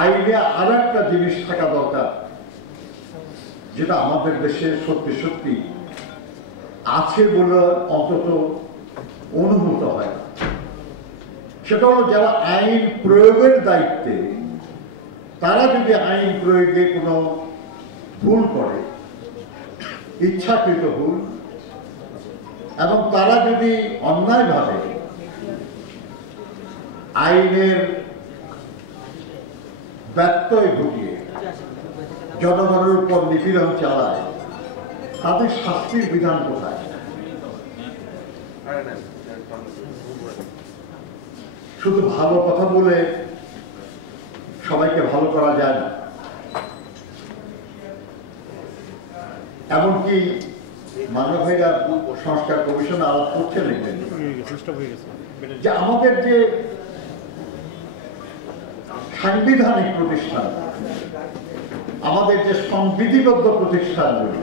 আইনে আর একটা জিনিস থাকা দরকার, যেটা আমাদের দেশে সত্যি সত্যি আছে বলে অন্তত অনুভূত হয়। সেটা হলো যারা আইন প্রয়োগের দায়িত্বে, তারা যদি আইন প্রয়োগে কোনো ভুল করে, ইচ্ছাকৃত ভুল, এবং তারা যদি অন্যায়ভাবে আইনের ব্যত্যয় ঘটিয়ে জনগণের উপর নিপীড়ন চালায়, তাদের শাস্তির বিধান কোথায়? শুধু ভালো কথা বলে সবাইকে ভালো করা যায় না। এমনকি মানব ভাইরা সংস্কার কমিশন আলাপ করছেন যে আমাদের যে সাংবিধানিক প্রতিষ্ঠান, আমাদের যে সংবিধিবদ্ধ প্রতিষ্ঠানগুলি,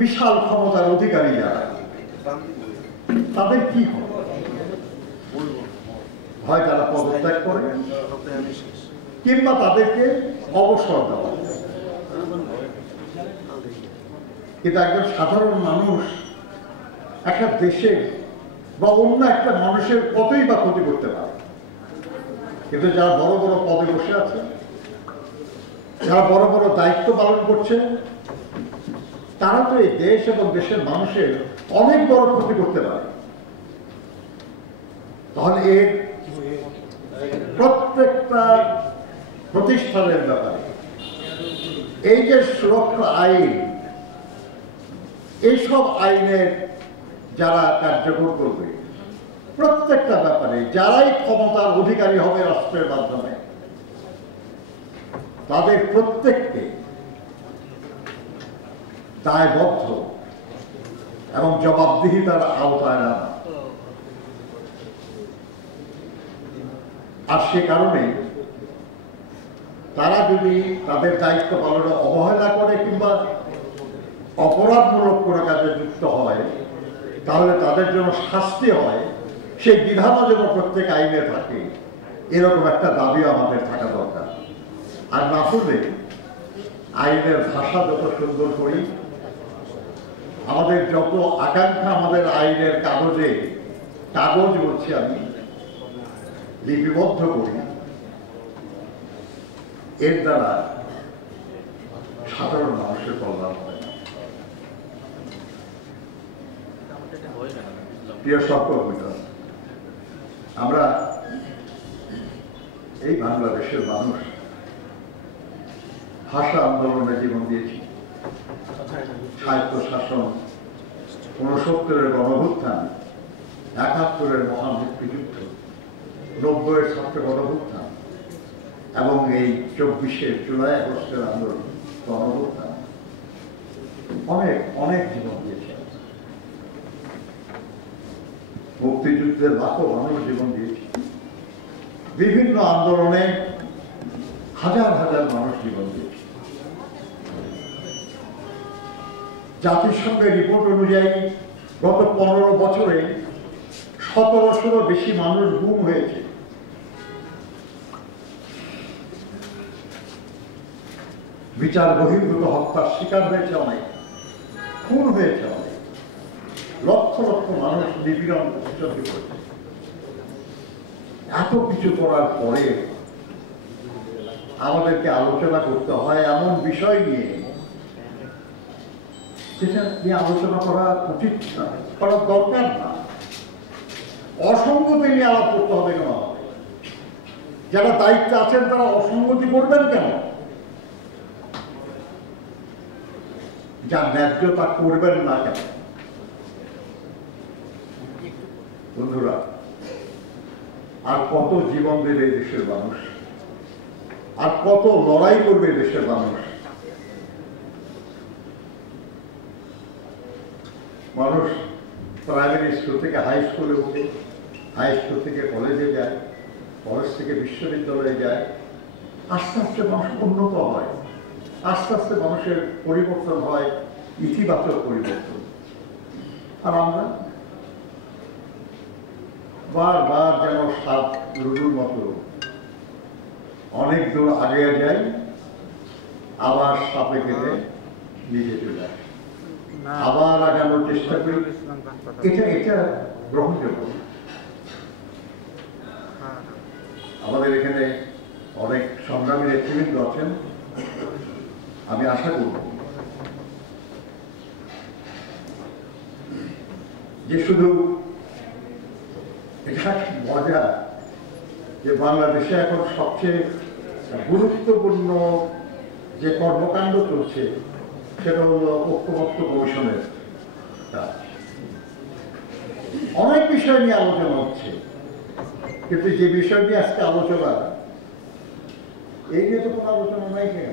বিশাল ক্ষমতার অধিকারী যারা, তাদের কি হয়? তারা পদত্যাগ করে কিংবা তাদেরকে অবসর দেওয়া। কিন্তু একজন সাধারণ মানুষ একটা দেশের বা অন্য একটা মানুষের কতই বা ক্ষতি করতে পারে। কিন্তু যারা বড় বড় পদে বসে আছে, যারা বড় বড় দায়িত্ব পালন করছে, তারা তো এই দেশ এবং দেশের মানুষের অনেক বড় ক্ষতি করতে পারে। তাহলে এর প্রত্যেকটা প্রতিষ্ঠানের ব্যাপারে এই যে সুরক্ষা আইন, এইসব আইনের যারা কার্যকর করবে, প্রত্যেকটা ব্যাপারে যারাই ক্ষমতার অধিকারী হবে রাষ্ট্রের মাধ্যমে, তাদের প্রত্যেককে দায়বদ্ধ এবং জবাবদিহিতার আওতায় আনা। আর সে কারণে তারা যদি তাদের দায়িত্ব পালনে অবহেলা করে কিংবা অপরাধমূলক কোনো কাজে যুক্ত হয়, তাহলে তাদের জন্য শাস্তি হয়, সেই বিধানও যেন প্রত্যেক আইনে থাকে, এরকম একটা দাবিও আমাদের থাকা দরকার। আর না হলে আইনের ভাষা যত সুন্দর করি, আমাদের যত আকাঙ্ক্ষা আমাদের আইনের কাগজে, কাগজ বলছি আমি, লিপিবদ্ধ করি, এর দ্বারা সাধারণ মানুষের কল্যাণ হয় না। প্রিয় সহকর্মীরা, আমরা এই বাংলাদেশের মানুষ ভাষা আন্দোলনে জীবন দিয়েছি, সাহিত্য শাসন, ৬৯-এর গণঅভ্যুত্থান, ৭১-এর মহান মুক্তিযুদ্ধ, ৯০-এর ছাত্র গণঅভ্যুত্থান এবং এই ২৪-এর জুলাই আগস্টের আন্দোলন গণঅভ্যুত্থান, অনেক অনেক জীবন দিয়েছে। মুক্তিযুদ্ধের লাখো মানুষ জীবন দিয়েছে, বিভিন্ন আন্দোলনে হাজার হাজার মানুষ জীবন দিয়েছে। জাতিসংঘের রিপোর্ট অনুযায়ী গত ১৫ বছরে ১৭০০ বেশি মানুষ গুম হয়েছে। বিচার বহির্ভূত হত্যার শিকার হয়েছে অনেক, খুন হয়েছে অনেক, লক্ষ লক্ষ মানুষ নিপীড়ন সহ্য করেছে। এত কিছু করার পরে আমাদেরকে আলোচনা করতে হয় এমন বিষয় নিয়ে যেটা নিয়ে আলোচনা করা উচিত না, করার দরকার না। অসঙ্গতি নিয়ে আলাপ করতে হবে কেন? যারা দায়িত্বে আছেন তারা অসঙ্গতি করবেন কেন? যা ন্যায্য তা করবেন না কেন? বন্ধুরা, আর কত জীবন দেবে দেশের মানুষ, আর কত লড়াই করবে দেশের মানুষ? মানুষ প্রাইমারি স্কুল থেকে হাই স্কুলে উঠে, হাই স্কুল থেকে কলেজে যায়, কলেজ থেকে বিশ্ববিদ্যালয়ে যায়, আস্তে আস্তে মানুষ উন্নত হয়, আস্তে আস্তে মানুষের পরিবর্তন হয়, ইতিবাচক পরিবর্তন। আর আমরা বারবার যেন সাপ রুডুর মতো অনেক দূর আগে যাই, আবার সাপে কেটে নিচে চলে আসি, আবার আগানোর চেষ্টা করি। এটা গ্রহণযোগ্য। আমাদের এখানে অনেক সংগ্রামী নেতৃবৃন্দ আছেন, আমি আশা করব যে শুধু এটা মজা যে বাংলাদেশে এখন সবচেয়ে গুরুত্বপূর্ণ যে কর্মকাণ্ড চলছে সেটা হল ঐক্যমত্য কমিশনের কাজ। অনেক বিষয় নিয়ে আলোচনা হচ্ছে, কিন্তু যে বিষয় নিয়ে আজকে আলোচনা, এই নিয়ে তো কোনো আলোচনা নাই কেন?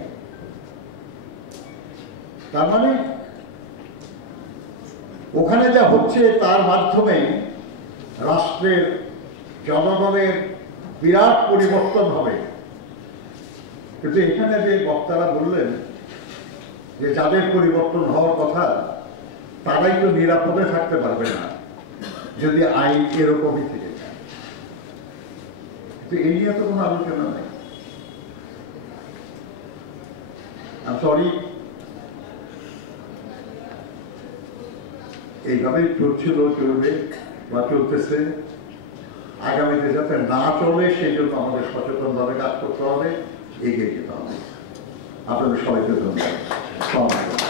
তার মানে ওখানে যা হচ্ছে তার মাধ্যমে রাষ্ট্রের জনগণের বিরাট পরিবর্তন হবে। কিন্তু এখানে যে বক্তারা বললেন যে যাদের পরিবর্তন হওয়ার কথা তারাই তো নিরাপদে থাকতে পারবে না যদি আইন এরকমই থেকে যায়। এই নিয়ে তো কোনো আলোচনা নেই। সরি, এইভাবেই চলছিল, চলবে বা চলতেছে, আগামীতে যাতে না চলে সেই জন্য আমাদের সচেতনভাবে কাজ করতে হবে, এগিয়ে যেতে হবে। আপনাদের সবাইকে ধন্যবাদ।